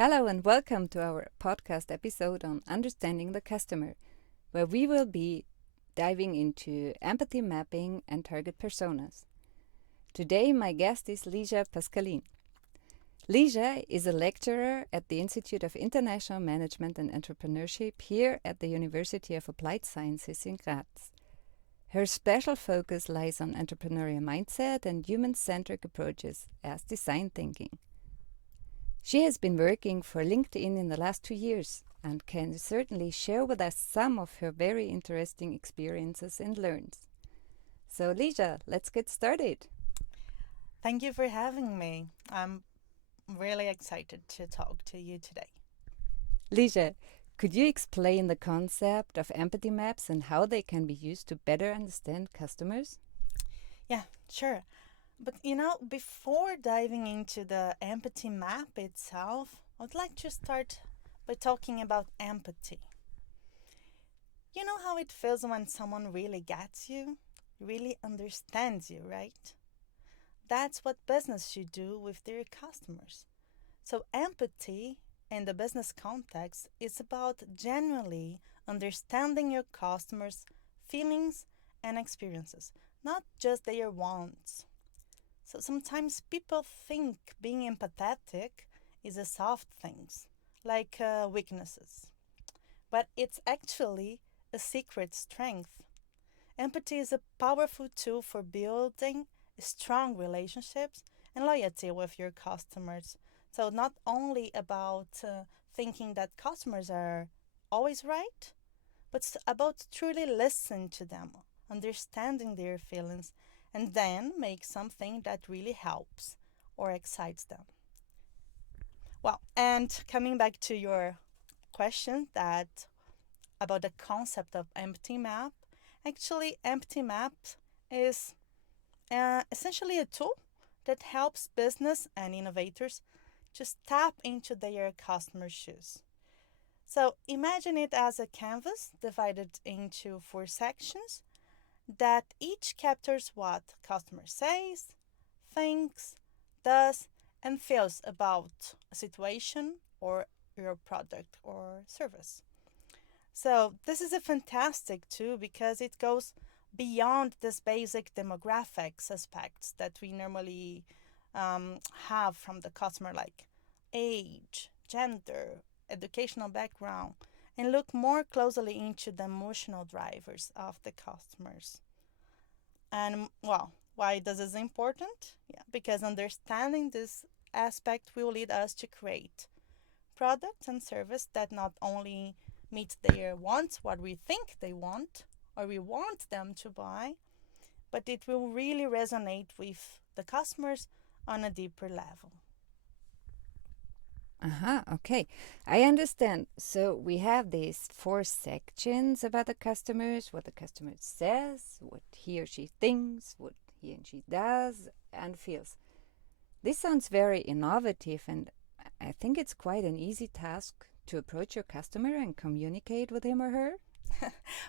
Hello and welcome to our podcast episode on understanding the customer, where we will be diving into empathy mapping and target personas. Today, my guest is Lisa Pascaline. Lisa is a lecturer at the Institute of International Management and Entrepreneurship here at the University of Applied Sciences in Graz. Her special focus lies on entrepreneurial mindset and human-centric approaches as design thinking. She has been working for LinkedIn in the last 2 years and can certainly share with us some of her very interesting experiences and learns. So, Lisa, let's get started. Thank you for having me. I'm really excited to talk to you today. Lisa, could you explain the concept of empathy maps and how they can be used to better understand customers? Yeah, sure. But before diving into the empathy map itself, I'd like to start by talking about empathy. You know how it feels when someone really gets you, really understands you, right? That's what business should do with their customers. So, empathy in the business context is about genuinely understanding your customers' feelings and experiences, not just their wants. So sometimes people think being empathetic is a soft things, like weaknesses, but it's actually a secret strength. Empathy is a powerful tool for building strong relationships and loyalty with your customers. So not only about thinking that customers are always right, but about truly listening to them, understanding their feelings, and then make something that really helps or excites them. Well, and coming back to your question that about the concept of empty map, actually empty map is essentially a tool that helps business and innovators to step into their customer shoes. So imagine it as a canvas divided into 4 sections that each captures what customer says, thinks, does, and feels about a situation or your product or service. So this is a fantastic tool because it goes beyond this basic demographics aspects that we normally have from the customer, like age, gender, educational background, and look more closely into the emotional drivers of the customers. And well, why this is important? Yeah, because understanding this aspect will lead us to create products and service that not only meet their wants, what we think they want, or we want them to buy, but it will really resonate with the customers on a deeper level. Okay. I understand. So we have these 4 sections about the customers, what the customer says, what he or she thinks, what he and she does and feels. This sounds very innovative, and I think it's quite an easy task to approach your customer and communicate with him or her.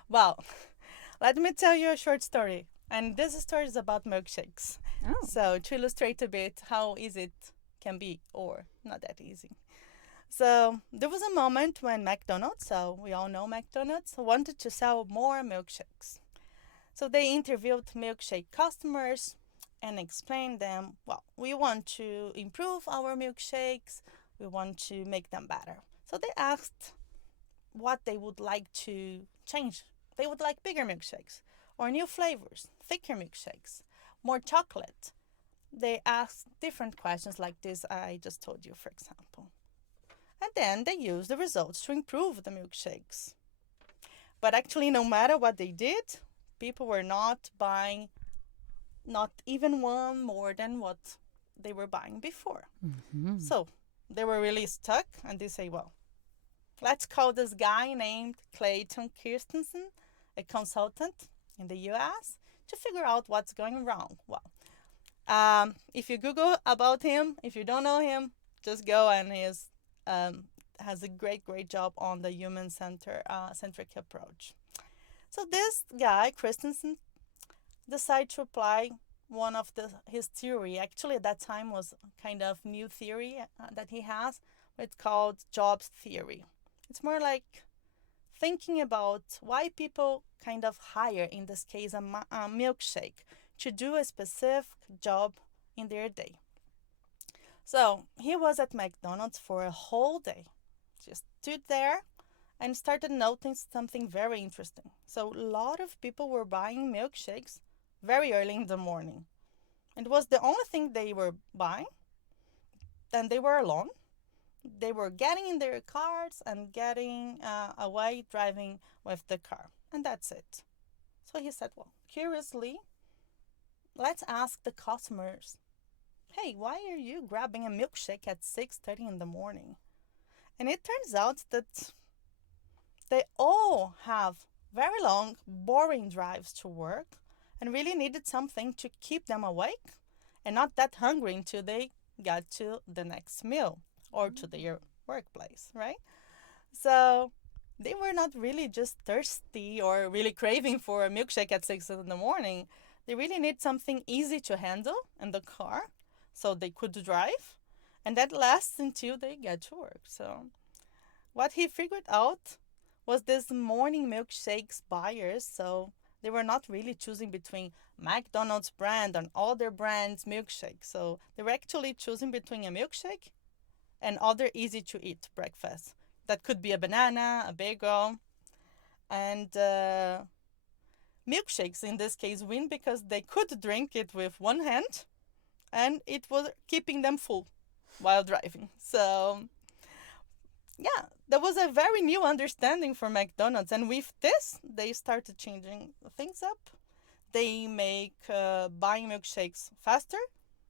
Well, let me tell you a short story. And this story is about milkshakes. Oh. So, to illustrate a bit how easy it can be, or not that easy. So, there was a moment when McDonald's, so we all know McDonald's, wanted to sell more milkshakes. So, they interviewed milkshake customers and explained them, well, we want to improve our milkshakes, we want to make them better. So, they asked what they would like to change. They would like bigger milkshakes or new flavors, thicker milkshakes, more chocolate. They asked different questions like this I just told you, for example. And then they used the results to improve the milkshakes. But actually, no matter what they did, people were not buying not even one more than what they were buying before. Mm-hmm. So they were really stuck and they say, well, let's call this guy named Clayton Kirstensen, a consultant in the US, to figure out what's going wrong. Well, if you Google about him, if you don't know him, just go and has a great job on the centric approach. So this guy, Christensen, decided to apply one of his theory. Actually, at that time was kind of new theory that he has, It's called job theory. It's more like thinking about why people kind of hire, in this case, a milkshake to do a specific job in their day. So he was at McDonald's for a whole day, just stood there and started noticing something very interesting. So a lot of people were buying milkshakes very early in the morning. It was the only thing they were buying, and they were alone. They were getting in their cars and getting away driving with the car, and that's it. So he said, well, curiously, let's ask the customers, hey, why are you grabbing a milkshake at 6:30 in the morning? And it turns out that they all have very long, boring drives to work and really needed something to keep them awake and not that hungry until they got to the next meal or to their workplace, right? So they were not really just thirsty or really craving for a milkshake at 6 in the morning. They really need something easy to handle in the car so they could drive, and that lasts until they get to work. So what he figured out was this morning milkshakes buyers, so they were not really choosing between McDonald's brand and other brands milkshake. So they were actually choosing between a milkshake and other easy to eat breakfast. That could be a banana, a bagel, and milkshakes in this case win because they could drink it with one hand and it was keeping them full while driving. So yeah, there was a very new understanding for McDonald's, and with this, they started changing things up. They make buying milkshakes faster,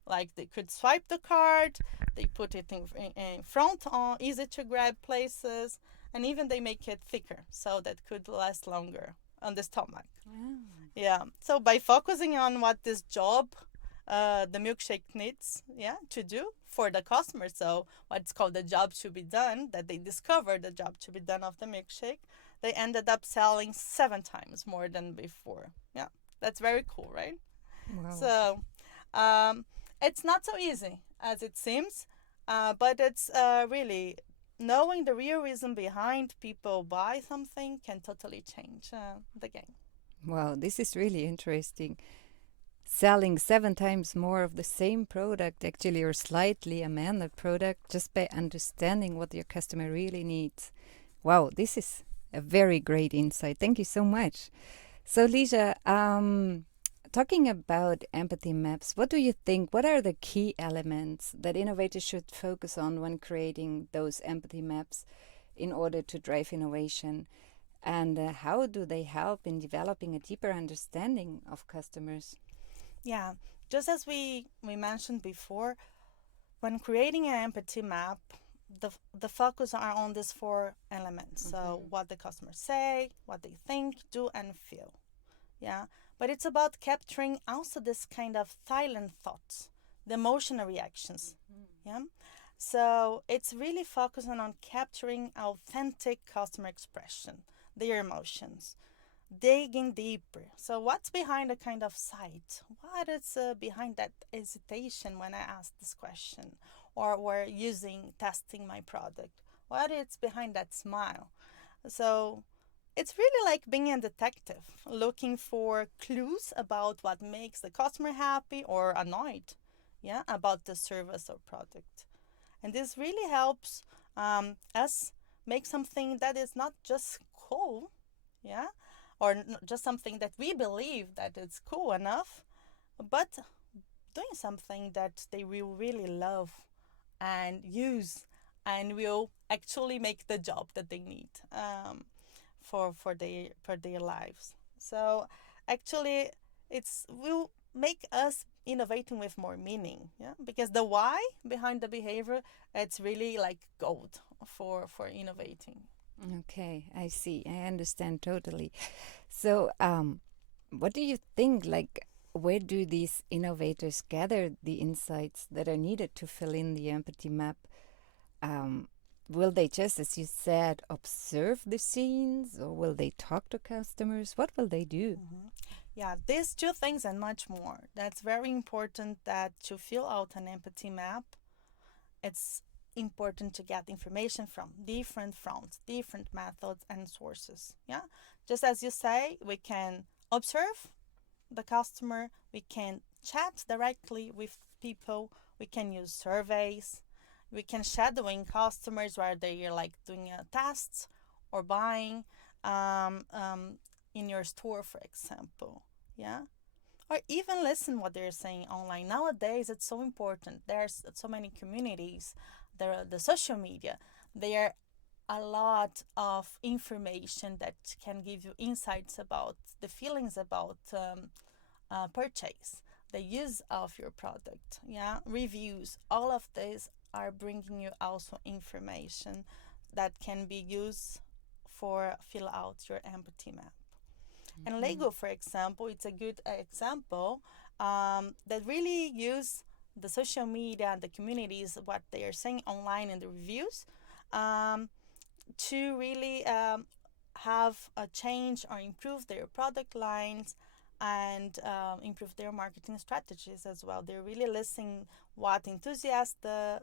like they could swipe the card, they put it in front on easy to grab places, and even they make it thicker so that could last longer on the stomach. Wow. Yeah. So by focusing on what this job the milkshake needs, yeah, to do for the customer, so what's called the job to be done, that they discovered the job to be done of the milkshake, they ended up selling 7 times more than before. Yeah, that's very cool, right? Wow. So it's not so easy as it seems, but it's really knowing the real reason behind people buy something can totally change the game. Wow, this is really interesting. Selling 7 times more of the same product, actually, or slightly amended product, just by understanding what your customer really needs. Wow, this is a very great insight. Thank you so much. So, Lisa, talking about empathy maps, what do you think? What are the key elements that innovators should focus on when creating those empathy maps in order to drive innovation? And how do they help in developing a deeper understanding of customers? Yeah, just as we mentioned before, when creating an empathy map, the focus are on these 4 elements. So what the customers say, what they think, do, and feel. Yeah, but it's about capturing also this kind of silent thoughts, the emotional reactions. Yeah, so it's really focusing on capturing authentic customer expression, their emotions, digging deeper. So what's behind a kind of sight? What is behind that hesitation when I ask this question, or we're testing my product? What is behind that smile? So it's really like being a detective, looking for clues about what makes the customer happy or annoyed, yeah, about the service or product. And this really helps us make something that is not just cool, yeah, or just something that we believe that it's cool enough, but doing something that they will really love and use and will actually make the job that they need for their lives. So actually, it's will make us innovating with more meaning, yeah, because the why behind the behavior, it's really like gold for innovating. Okay, I see. I understand totally. So, what do you think? Like, where do these innovators gather the insights that are needed to fill in the empathy map? Will they just, as you said, observe the scenes, or will they talk to customers? What will they do? Yeah, these 2 things and much more. That's very important that to fill out an empathy map, it's important to get information from different fronts, different methods and sources. Yeah, just as you say, we can observe the customer, we can chat directly with people, we can use surveys, we can shadowing customers where they are like doing tests or buying um, um, in your store, for example. Yeah, or even listen what they're saying online. Nowadays, it's so important. There's so many communities. There are the social media. There are a lot of information that can give you insights about the feelings about purchase, the use of your product, yeah, reviews. All of these are bringing you also information that can be used for fill out your empathy map. And Mhm. Lego, for example, it's a good example that really use the social media and the communities, what they are saying online in the reviews, um, to really have a change or improve their product lines and improve their marketing strategies as well. They're really listening what enthusiasts, the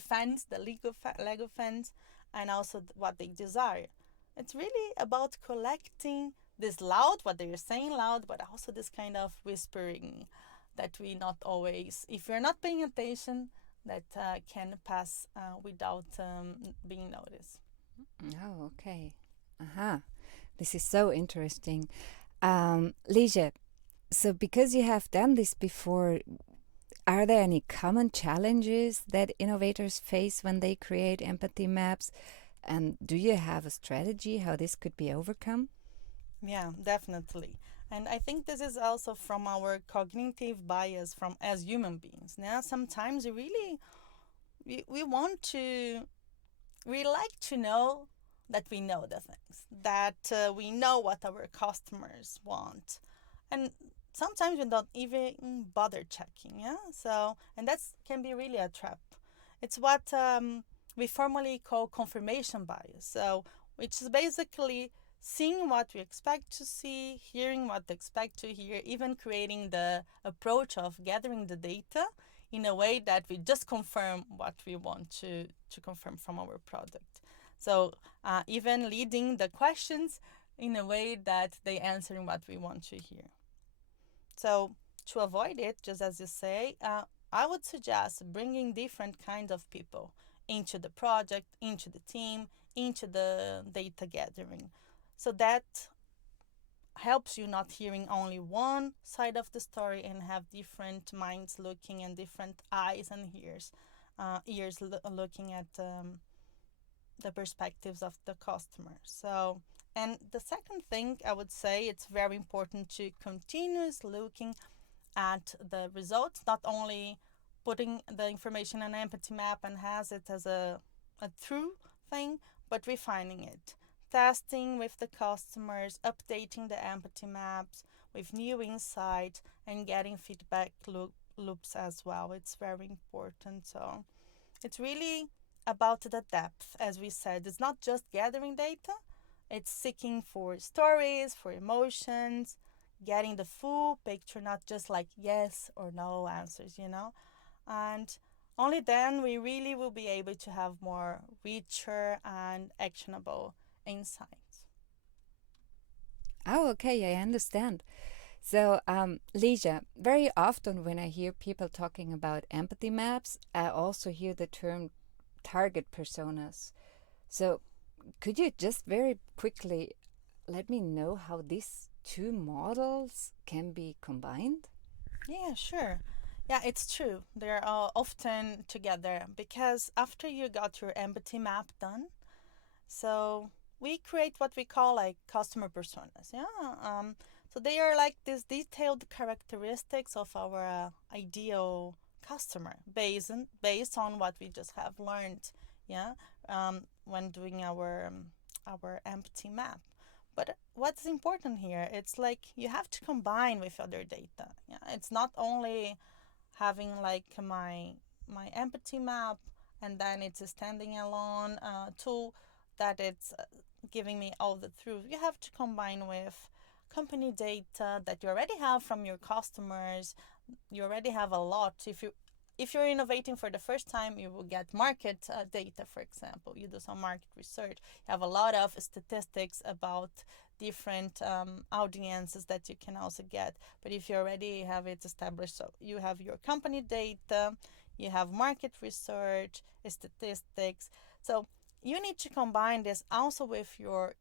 fans, the Lego fans, and also what they desire. It's really about collecting this loud, what they're saying loud, but also this kind of whispering that we not always, if you're not paying attention, that can pass without being noticed. Oh, okay. Aha. This is so interesting. Ligia, so because you have done this before, are there any common challenges that innovators face when they create empathy maps? And do you have a strategy how this could be overcome? Yeah, definitely. And I think this is also from our cognitive bias from as human beings. Now, sometimes we want to we like to know that we know the things, that we know what our customers want. And sometimes we don't even bother checking, yeah? So, and that can be really a trap. It's what we formally call confirmation bias. So, which is basically seeing what we expect to see, hearing what we expect to hear, even creating the approach of gathering the data in a way that we just confirm what we want to confirm from our product. So even leading the questions in a way that they answer what we want to hear. So to avoid it, just as you say, I would suggest bringing different kinds of people into the project, into the team, into the data gathering. So that helps you not hearing only one side of the story and have different minds looking and different eyes and ears looking at the perspectives of the customer. So, and the second thing I would say, it's very important to continuously looking at the results, not only putting the information in an empathy map and has it as a true thing, but refining it. Testing with the customers, updating the empathy maps with new insight, and getting feedback loops as well. It's very important. So it's really about the depth, as we said. It's not just gathering data, it's seeking for stories, for emotions, getting the full picture, not just like yes or no answers. And only then we really will be able to have more richer and actionable insights. Oh, okay, I understand. So, Ligia, very often when I hear people talking about empathy maps, I also hear the term target personas. So, could you just very quickly let me know how these two models can be combined? Yeah, sure. Yeah, it's true. They're often together because after you got your empathy map done, so we create what we call like customer personas. Yeah. So they are like these detailed characteristics of our ideal customer based on what we just have learned. Yeah. When doing our empathy map. But what's important here, it's like you have to combine with other data. Yeah. It's not only having like my empathy map and then it's a standing alone tool that it's giving me all the truth. You have to combine with company data that you already have from your customers. You already have a lot. If you if you're innovating for the first time, you will get market data, for example. You do some market research. You have a lot of statistics about different audiences that you can also get. But if you already have it established, so you have your company data, you have market research, statistics. So you need to combine this also with your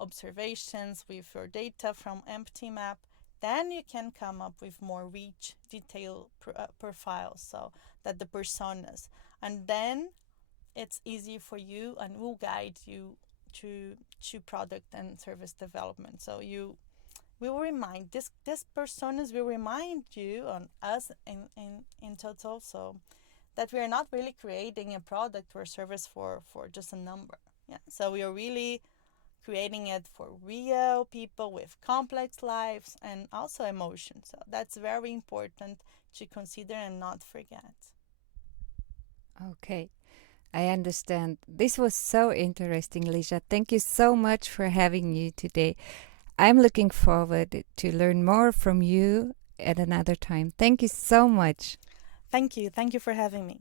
observations, with your data from Empty Map. Then you can come up with more rich, detailed profiles, so that the personas, and then it's easy for you and will guide you to product and service development. So you will remind this personas will remind you on us in total, so that we are not really creating a product or service for just a number. Yeah, so we are really creating it for real people with complex lives and also emotions. So that's very important to consider and not forget. Okay, I understand. This was so interesting, Lisha. Thank you so much for having you today. I'm looking forward to learn more from you at another time. Thank you so much. Thank you. Thank you for having me.